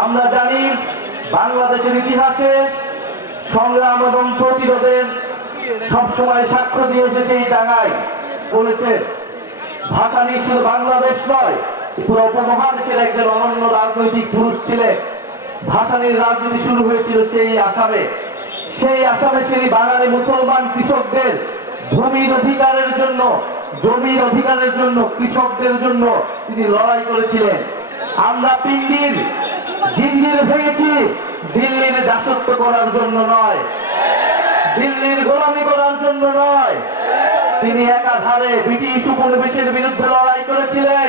আমরা জানি বাংলাদেশের ইতিহাসে সংগ্রাম এবং প্রতিরোধের সবসময় সাক্ষ্য দিয়ে এসেছে এই টাঙ্গাইল। বলেছে ভাসানী শুধু বাংলাদেশ নয়, পুরো উপমহাদেশের একজন অনন্য রাজনৈতিক পুরুষ ছিলেন। ভাসানীর রাজনীতি শুরু হয়েছিল সেই আসামে। সেই আসামে তিনি বাঙালি মুসলমান কৃষকদের ভূমির অধিকারের জন্য, জমির অধিকারের জন্য, কৃষকদের জন্য তিনি লড়াই করেছিলেন। আমরা পিণ্ডির জিঞ্জির ভেঙেছি দিল্লির দাসত্ব করার জন্য নয়, দিল্লির গোলামি করার জন্য নয়। তিনি একাধারে ব্রিটিশ উপনিবেশের বিরুদ্ধে লড়াই করেছিলেন।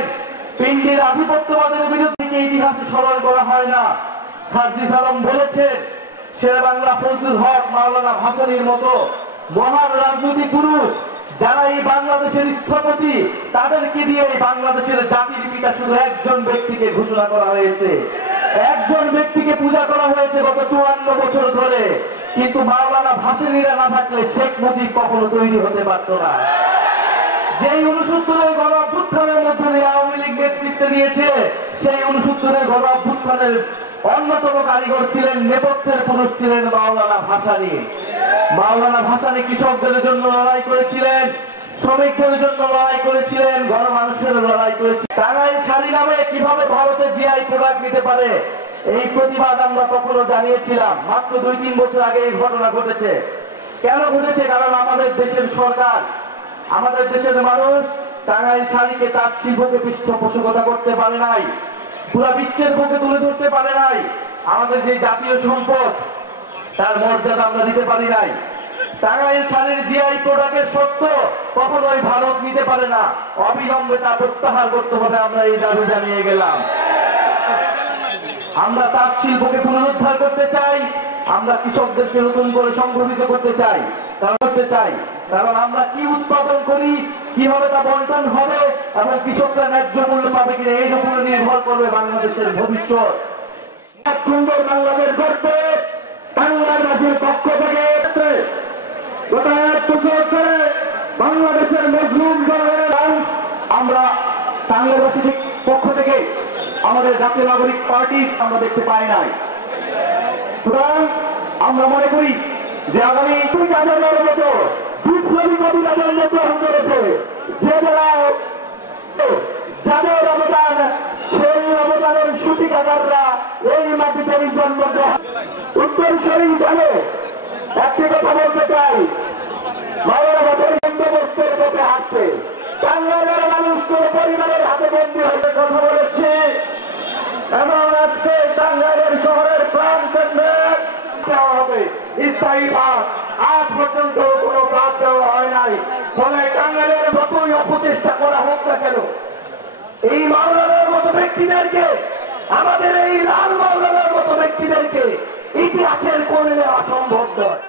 পিণ্ডির আধিপত্যবাদের বিরুদ্ধে ইতিহাসে স্মরণ করা হয় না। সার্জিস আলম বলেছেন শেরেবাংলা ফজলুল হক, মাওলানা ভাসানীর মতো মহান রাজনৈতিক পুরুষ যারা এই বাংলাদেশের স্থপতি, তাদেরকে দিয়ে এই বাংলাদেশের জাতির পিতা শুধু একজন ব্যক্তিকে ঘোষণা করা হয়েছে, একজন ব্যক্তিকে পূজা করা হয়েছে গত 54 বছর ধরে। কিন্তু মাওলানা ভাসানীরা না থাকলে শেখ মুজিব কখনো তৈরি হতে পারত না। যেই 69-এর গণ অভ্যুত্থানের মধ্যে দিয়ে আওয়ামী লীগ নেতৃত্ব দিয়েছে, সেই 69-এর গণ অভ্যুত্থানের অন্যতম কারিগর ছিলেন, নেপথ্যের পুরুষ ছিলেন মাওলানা ভাসানী। মাওলানা ভাসানী কৃষকদের জন্য লড়াই করেছিলেন, শ্রমিকদের জন্য লড়াই করেছিলেন, গণমানুষের লড়াই করেছিলেন। টাঙ্গাইল শাড়ি নামে কিভাবে ভারতে জিআই প্রোডাক্ট নিতে পারে, এই প্রতিবাদ আমরা কখনো জানিয়েছিলাম। মাত্র 2-3 বছর আগে এই ঘটনা ঘটেছে। কেন ঘটেছে? কারণ আমাদের দেশের সরকার, আমাদের দেশের মানুষ টাঙ্গাইল শাড়িকে, তার শিল্পকে পৃষ্ঠপোষকতা করতে পারে নাই, পুরো বিশ্বের বুকে তুলে ধরতে পারে নাই। আমাদের যে জাতীয় সম্পদ, তার মর্যাদা আমরা দিতে পারি নাই। টাঙ্গাইল শাড়ির জিআই প্রোডাক্টের সত্য কখনোই ভারত নিতে পারে না। অবিলম্বে তা প্রত্যাহার করতে হবে, আমরা এই দাবি জানিয়ে গেলাম। আমরা তাঁত শিল্পকে পুনরুদ্ধার করতে চাই, আমরা কৃষকদেরকে নতুন করে সংগঠিত করতে চাই, কারণ আমরা কি উৎপাদন করি, কিভাবে তা বন্টন হবে এবং কৃষকরা ন্যায্য মূল্য পাবে কিনা, এর উপরে নির্ভর করবে বাংলাদেশের ভবিষ্যৎ। এক সুন্দর বাংলাদেশ গড়তে টাঙ্গাইলবাসীর পক্ষ থেকে গত 1 বছর ধরে বাংলাদেশের মজলুম জনগণের আমরা টাঙ্গাইলবাসীর পক্ষ থেকে আমাদের জাতীয় নাগরিক পার্টি আমরা দেখতে পাই নাই। সুতরাং আমরা মনে করি যে আগামী 2 হাজারের মতো বিপ্লবী কবিরাজের নির্বাচন করেছে, যে যাদের অবদান, সেই অবদানের সূতিকাগাররা এই মাটিতে জন্ম গ্রহণ। উত্তরসূরি হিসাবে একটি কথা বলতে চাই, মাওলানা ভাসানী বন্দোবস্তের পথে হাঁটতে টাঙ্গাইলের মানুষ কোন পরিবারের হাতে বন্দী হয়ে কথা বলেছে এবং আজকে টাঙ্গাইলের শহরের প্রাণ কেন্দ্রে দেওয়া হবে স্থায়ী ভাগ। আজ পর্যন্ত কোন ভাগ দেওয়া হয় নাই। ফলে টাঙ্গাইলের যতই অপচেষ্টা করা হোক না কেন, এই মাওলানার মতো ব্যক্তিদেরকে, আমাদের এই লাল মাওলানার মতো ব্যক্তিদেরকে ইতিহাসের কোণে নেওয়া সম্ভব নয়।